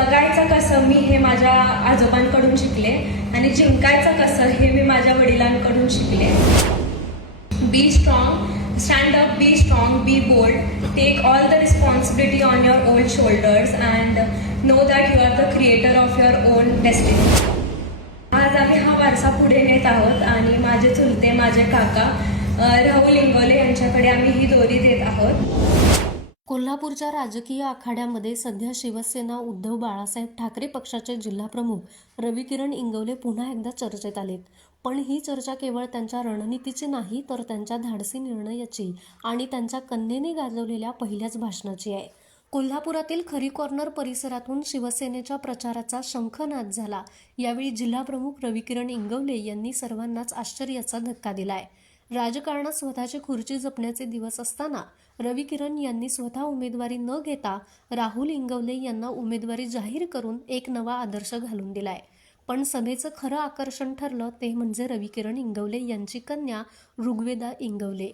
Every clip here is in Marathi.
जगायचं कसं मी हे माझ्या आजोबांकडून शिकले आणि जिंकायचं कसं हे मी माझ्या वडिलांकडून शिकले. Be strong, stand up, be strong, be bold, take all the responsibility on your own shoulders and know that you are the creator of your own destiny. आज आम्ही हा वारसा पुढे नेत आहोत आणि माझे चुलते, माझे काका राहुल इंगोले यांच्याकडे आम्ही ही दोरी देत आहोत. कोल्हापूरच्या राजकीय आखाड्यामध्ये सध्या शिवसेना उद्धव बाळासाहेब ठाकरे पक्षाचे जिल्हाप्रमुख रविकिरण इंगवले पुन्हा एकदा चर्चेत आलेत. पण ही चर्चा केवळ त्यांच्या रणनीतीची नाही तर त्यांच्या धाडसी निर्णयाची आणि त्यांच्या कन्येने गाजवलेल्या पहिल्याच भाषणाची आहे. कोल्हापुरातील खरी कॉर्नर परिसरातून शिवसेनेच्या प्रचाराचा शंखनाद झाला. यावेळी जिल्हाप्रमुख रविकिरण इंगवले यांनी सर्वांनाच आश्चर्याचा धक्का दिलाय. राजकारणात स्वतःची खुर्ची जपण्याचे दिवस असताना रविकिरण यांनी स्वतः उमेदवारी न घेता राहुल इंगवले यांना उमेदवारी जाहीर करून एक नवा आदर्श घालून दिलाय. पण सभेचं खरं आकर्षण ठरलं ते म्हणजे रविकिरण इंगवले यांची कन्या ऋग्वेदा इंगवले.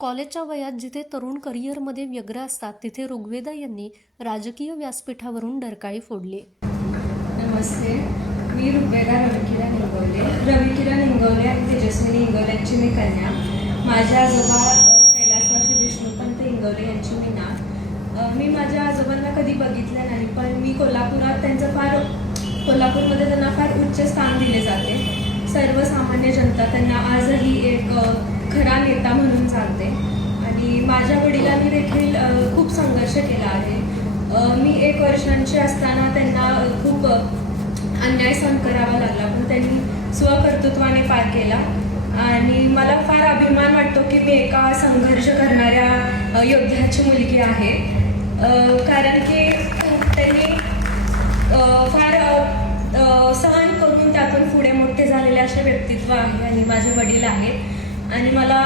कॉलेजच्या वयात जिथे तरुण करिअरमध्ये व्यग्र असतात तिथे ऋग्वेदा यांनी राजकीय व्यासपीठावरून डरकाळी फोडली. नमस्ते, मी ऋग्वेदा रविकिरण इंगवले. रविकिरण इंगवले आणि तेजस्विनी इंगवलेंची मी कन्या. माझ्या आजोबा कैलासवासी विष्णुपंत इंगवले यांची मी नात. मी माझ्या आजोबांना कधी बघितलं नाही, पण मी कोल्हापुरात कोल्हापूरमध्ये त्यांना फार उच्च स्थान दिले जाते. सर्वसामान्य जनता त्यांना आजही एक खरा नेता म्हणून सांगते आणि माझ्या वडिलांनी देखील खूप संघर्ष केला आहे. मी 1 वर्षांची असताना त्यांना खूप अन्याय सहन करावा लागला, पण त्यांनी स्वकर्तृत्वाने पार केला आणि मला फार अभिमान वाटतो की मी एका संघर्ष करणाऱ्या योद्ध्याची मुलगी आहे. कारण की त्यांनी फार सहन करून त्यातून पुढे मोठे झालेले असे व्यक्तित्व आहे आणि माझे वडील आहेत. आणि मला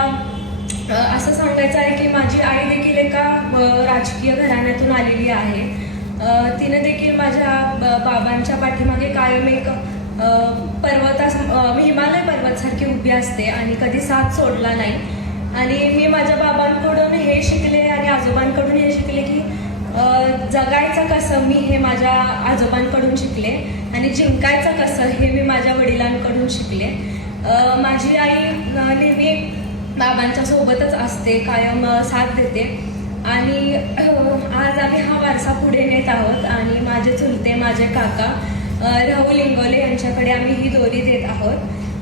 असं सांगायचं आहे की माझी आई देखील एका राजकीय घराण्यातून आलेली आहे. तिने देखील माझ्या बाबांच्या पाठीमागे कायम एक हिमालय पर्वतसारखी उभी असते आणि कधी साथ सोडला नाही. आणि मी माझ्या बाबांकडून हे शिकले आणि आजोबांकडून हे शिकले की जगायचं कसं मी हे माझ्या आजोबांकडून शिकले आणि जिंकायचं कसं हे मी माझ्या वडिलांकडून शिकले. माझी आई नेहमी बाबांच्या सोबतच असते, कायम साथ देते आणि आज आम्ही हा वारसा पुढे नेत आहोत आणि माझे चुलते, माझे काका राहुल इंगोले यांच्याकडे आम्ही ही दोरी देत आहोत.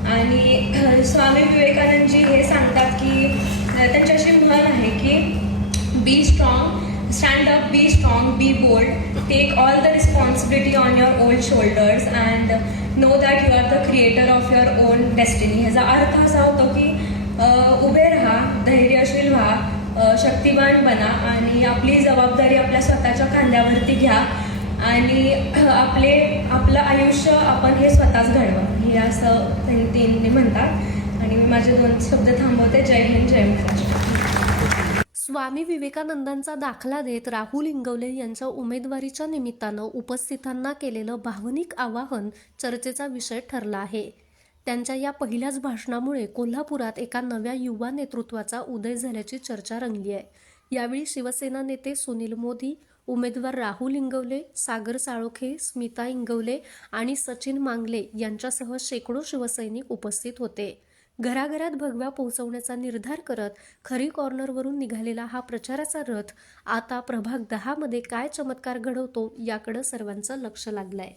आणि स्वामी विवेकानंदजी हे सांगतात की त्यांच्याशी म्हण आहे की be strong, stand up, be strong, be bold, take all the responsibility on your own shoulders and know that you are the creator of your own destiny. ह्याचा अर्थ असा होतो की उभे राहा, धैर्यशील व्हा, शक्तिवान बना आणि आपली जबाबदारी आपल्या स्वतःच्या खांद्यावरती घ्या आणि आपलं आयुष्य आपण हे स्वतःच घडवा, हे असं त्यांनी म्हणतात. आणि मी माझे 2 शब्द थांबवते. जय हिंद, जय महाराष्ट्र. स्वामी विवेकानंदांचा दाखला देत राहुल इंगवले यांच्या उमेदवारीच्या निमित्तानं उपस्थितांना केलेलं भावनिक आवाहन चर्चेचा विषय ठरला आहे. त्यांच्या या पहिल्याच भाषणामुळे कोल्हापुरात एका नव्या युवा नेतृत्वाचा उदय झाल्याची चर्चा रंगली आहे. यावेळी शिवसेना नेते सुनील मोदी, उमेदवार राहुल इंगवले, सागर साळोखे, स्मिता इंगवले आणि सचिन मांगले यांच्यासह शेकडो शिवसैनिक उपस्थित होते. घराघरात भगवा पोहोचवण्याचा निर्धार करत खरी कॉर्नरवरून निघालेला हा प्रचाराचा रथ आता प्रभाग 10 मध्ये काय चमत्कार घडवतो याकडे सर्वांचं लक्ष लागलंय.